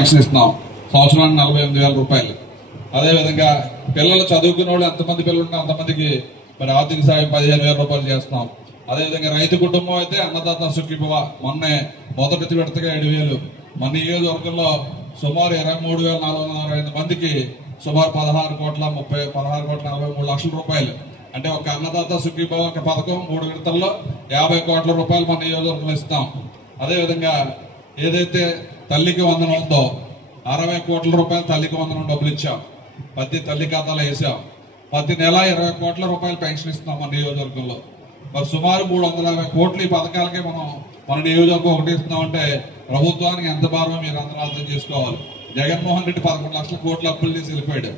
Pension ఇస్తున్నాం సంవత్సరానికి 48,000 రూపాయలు. అదేవిధంగా పిల్లలు చదువుకునే వాళ్ళు ఎంతమంది పిల్లలు ఉంటే అంతమందికి మరి ఆర్థిక సాయం 15,000 రూపాయలు చేస్తున్నాం. అదేవిధంగా రైతు కుటుంబం అయితే అన్నదాత సుఖీభవ మొన్నే మొదటి విడతగా 7,000. మన నియోజకవర్గంలో సుమారు 23,425 మందికి సుమారు 16,43 రూపాయలు. అంటే ఒక అన్నదాత సుఖీభవ ఒక పథకం 3 విడతల్లో 50 కోట్ల రూపాయలు మన నియోజకవర్గంలో ఇస్తాం. అదేవిధంగా ఏదైతే తల్లికి వందనం ఉందో 60 కోట్ల రూపాయలు తల్లికి వందనం డబ్బులు ఇచ్చాం. ప్రతి తల్లి ఖాతాలో వేసాం. ప్రతి నెల 20 కోట్ల రూపాయలు పెన్షన్ ఇస్తున్నాం మన నియోజకవర్గంలో. మరి సుమారు 350 కోట్లు ఈ పథకాలకే మనం మన నియోజకవర్గం ఒకటి ఇస్తున్నామంటే ప్రభుత్వానికి ఎంత భారమో మీరు అందరూ అర్థం చేసుకోవాలి. జగన్మోహన్ రెడ్డి 11 లక్షల కోట్ల అప్పులు తీసి వెళ్ళిపోయాడు.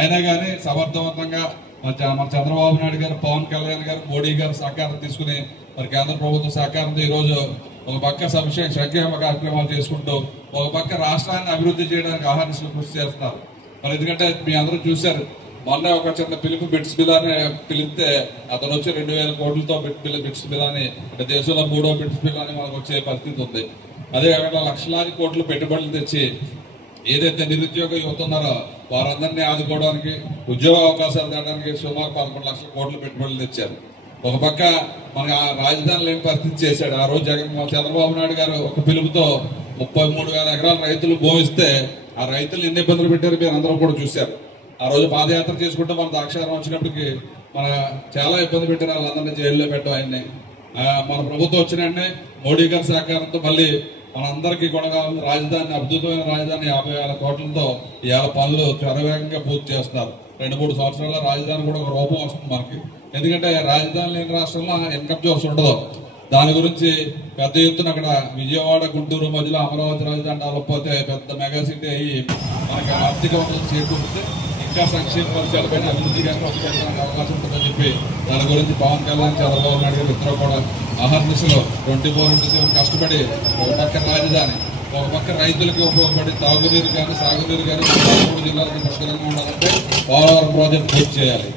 అయినా కానీ సమర్థవంతంగా మన చంద్రబాబు నాయుడు గారు, పవన్ కళ్యాణ్ గారు, మోడీ గారు సహకారం తీసుకుని మరి కేంద్ర ప్రభుత్వం సహకారంతో ఈ రోజు ఒక పక్క సంక్షేమ కార్యక్రమాలు చేసుకుంటూ ఒక పక్క రాష్ట్రాన్ని అభివృద్ధి చేయడానికి ఆహ్వానిస్తున్న కృషి చేస్తున్నారు. మరి ఎందుకంటే మీ అందరూ చూశారు, మొన్న ఒక చిన్న పిలుపు బిట్స్ బిల్ అని పిలిస్తే అతను వచ్చి 2,000 కోట్లతో బిట్స్ బిల్ అని, అంటే దేశంలో 3వ బిట్స్ బిల్ అని మనకు వచ్చే పరిస్థితి ఉంది. అదే కాకుండా లక్షలాది కోట్లు పెట్టుబడులు తెచ్చి ఏదైతే నిరుద్యోగ యువత ఉన్నారో వారందరినీ ఆదుకోవడానికి, ఉద్యోగ అవకాశాలు తేడానికి సుమారు 11 లక్షల కోట్లు పెట్టుబడులు తెచ్చారు. ఒక పక్క మనకి రాజధాని లేని పరిస్థితి చేశాడు. ఆ రోజు చంద్రబాబు నాయుడు గారు ఒక పిలుపుతో 33,000 ఎకరాల రైతులు భూమిస్తే ఆ రైతులు ఎన్ని ఇబ్బందులు పెట్టారు మీరు అందరూ కూడా చూశారు. ఆ రోజు పాదయాత్ర చేసుకుంటే మన ద్రాక్షారం వచ్చినప్పటికి చాలా ఇబ్బంది పెట్టారు. వాళ్ళందరినీ జైల్లో పెట్టాం. ఆయన్ని మన ప్రభుత్వం వచ్చినంటే మోడీ గారి సహకారంతో మళ్ళీ మనందరికీ కూడా రాజధాని, అద్భుతమైన రాజధాని 50,000 కోట్లతో ఇవాళ పనులు త్వరవేగంగా పూర్తి చేస్తున్నారు. 2-3 సంవత్సరాల రాజధాని కూడా ఒక రూపం వస్తుంది మనకి. ఎందుకంటే రాజధాని లేని రాష్ట్రంలో ఇన్కమ్ సోర్స్ ఉండదు. దాని గురించి పెద్ద ఎత్తున అక్కడ విజయవాడ, గుంటూరు మధ్యలో అమరావతి రాజధాని డెవలప్ అయితే పెద్ద మెగా సిటీ అయ్యి మనకి ఆర్థిక వనరులు చేకూరితే ఇంకా సంక్షేమ పరిచయాలపైన అభివృద్ధి చేయడానికి అవకాశం ఉంటుందని చెప్పి దాని గురించి పవన్ కళ్యాణ్, చంద్రబాబు నాయుడు గారు ఇద్దరు కూడా ఆహర్నిశలో 24/7 కష్టపడి ఒక పక్క రాజధాని, ఒక పక్క రైతులకు ఉపయోగపడి తాగునీరు కానీ సాగునీరు కానీ 3 జిల్లాలకు పుష్కలంగా ఉండాలంటే పోలవరం ప్రాజెక్ట్ పూర్తి చేయాలి.